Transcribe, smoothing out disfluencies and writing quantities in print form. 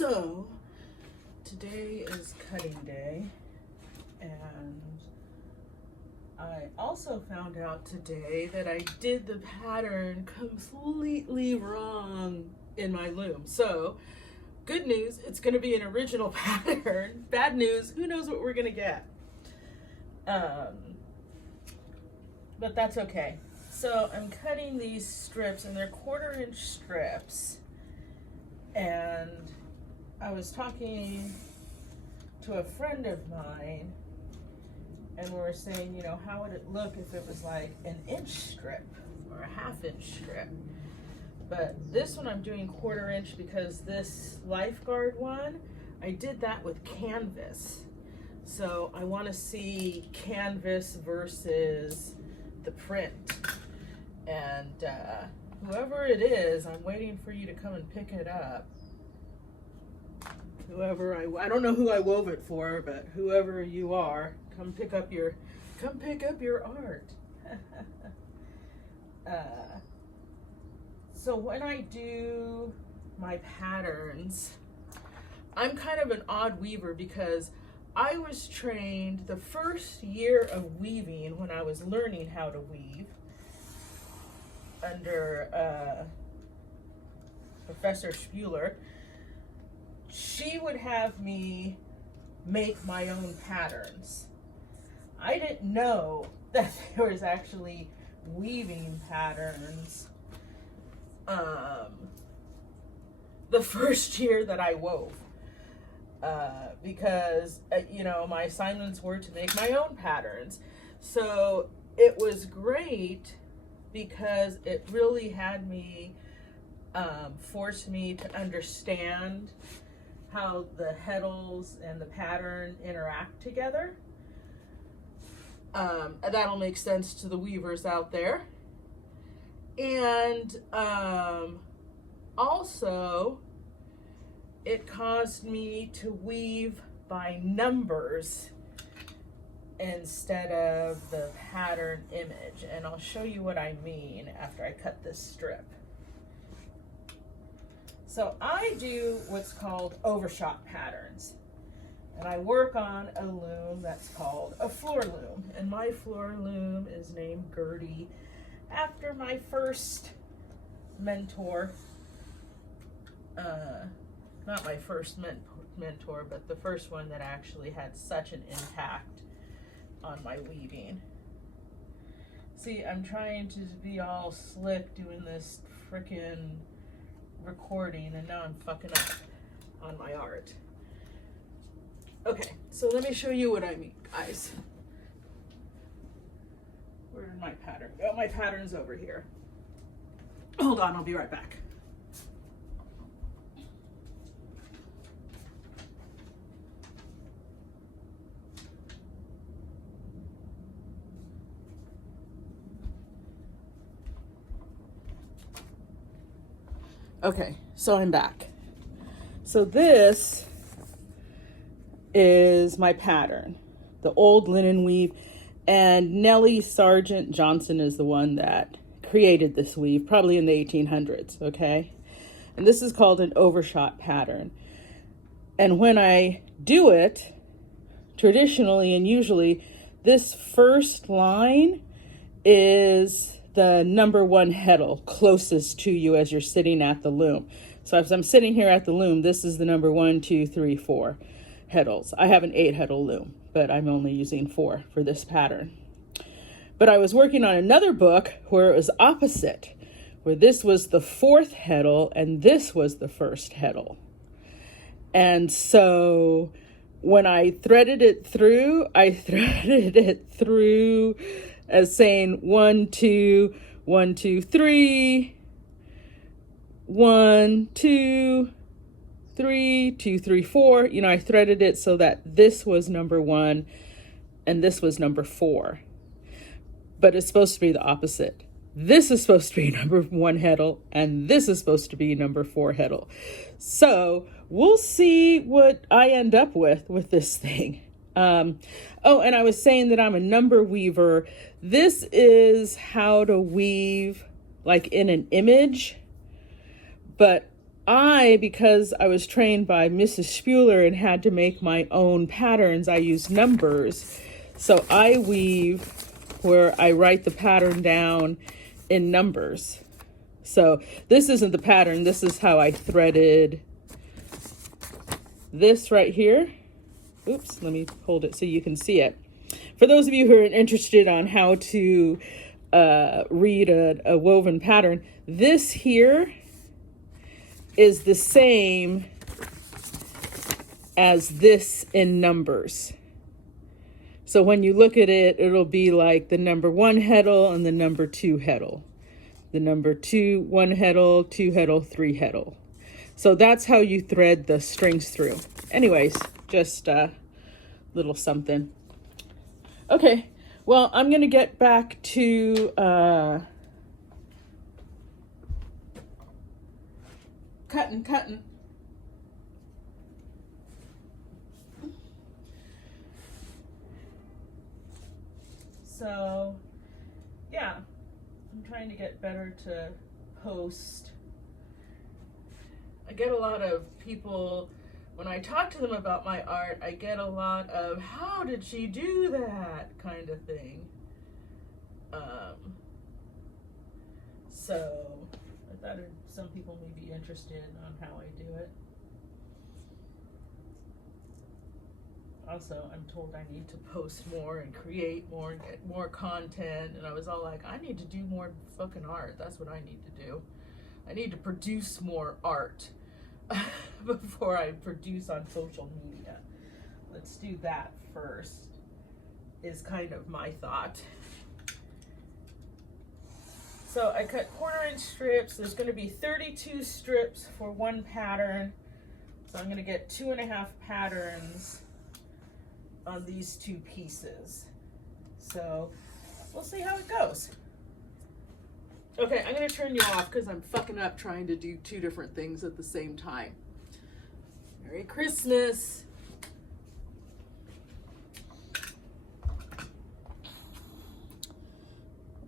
So, today is cutting day, and I also found out today that I did the pattern completely wrong in my loom. So, good news, it's going to be an original pattern. Bad news, who knows what we're going to get. But that's okay. So, I'm cutting these strips, and they're 1/4 inch strips. And I was talking to a friend of mine, and we were saying, you know, how would it look if it was like an inch strip or a 1/2 inch strip? But this one I'm doing 1/4 inch because this lifeguard one, I did that with canvas. So I want to see canvas versus the print. And whoever it is, I'm waiting for you to come and pick it up. Whoever I don't know who I wove it for, but whoever you are, come pick up your art. So when I do my patterns, I'm kind of an odd weaver because I was trained the first year of weaving when I was learning how to weave under Professor Spuler. She would have me make my own patterns. I didn't know that there was actually weaving patterns the first year that I wove. Because, you know, my assignments were to make my own patterns. So it was great because it really had me, forced me to understand how the heddles and the pattern interact together. That'll make sense to the weavers out there. And also, it caused me to weave by numbers instead of the pattern image. And I'll show you what I mean after I cut this strip. So I do what's called overshot patterns. And I work on a loom that's called a floor loom. And my floor loom is named Gertie after my first mentor. Not my first mentor, but the first one that actually had such an impact on my weaving. See, I'm trying to be all slick doing this frickin' recording, and now I'm fucking up on my art. Okay, so let me show you what I mean, guys. Where did my pattern go? My pattern's over here. Hold on, I'll be right back. Okay, so I'm back. So this is my pattern, the old linen weave, and Nellie Sargent Johnson is the one that created this weave, probably in the 1800s, okay? And this is called an overshot pattern. And when I do it, traditionally and usually, this first line is the number 1 heddle closest to you as you're sitting at the loom. So as I'm sitting here at the loom, this is the number 1, 2, 3, 4 heddles. I have an 8 heddle loom, but I'm only using 4 for this pattern. But I was working on another book where it was opposite, where this was the 4th heddle and this was the 1st heddle. And so when I threaded it through, as saying 1, 2, 1, 2, 3, 1, 2, 3, 2, 3, 4. You know, I threaded it so that this was number 1 and this was number 4. But it's supposed to be the opposite. This is supposed to be number 1 heddle and this is supposed to be number 4 heddle. So we'll see what I end up with this thing. Oh, and I was saying that I'm a number weaver. This is how to weave like in an image, but because I was trained by Mrs. Spuler and had to make my own patterns, I use numbers. So I weave where I write the pattern down in numbers. So this isn't the pattern. This is how I threaded this right here. Oops, let me hold it so you can see it. For those of you who are interested on how to read a woven pattern, this here is the same as this in numbers. So when you look at it, it'll be like the number 1 heddle and the number 2 heddle. The number 2, 1 heddle, 2 heddle, 3 heddle. So that's how you thread the strings through. Anyways, just a little something. Okay, well, I'm gonna get back to cutting. So, yeah, I'm trying to get better to post. I get a lot of people, when I talk to them about my art, I get a lot of, how did she do that kind of thing. So I thought some people may be interested on how I do it. Also, I'm told I need to post more and create more and get more content. And I was all like, I need to do more fucking art. That's what I need to do. I need to produce more art before I produce on social media. Let's do that first, is kind of my thought. So I cut 1/4" strips. There's going to be 32 strips for one pattern. So I'm going to get 2.5 patterns on these 2 pieces. So we'll see how it goes. Okay, I'm going to turn you off because I'm fucking up trying to do 2 different things at the same time. Merry Christmas.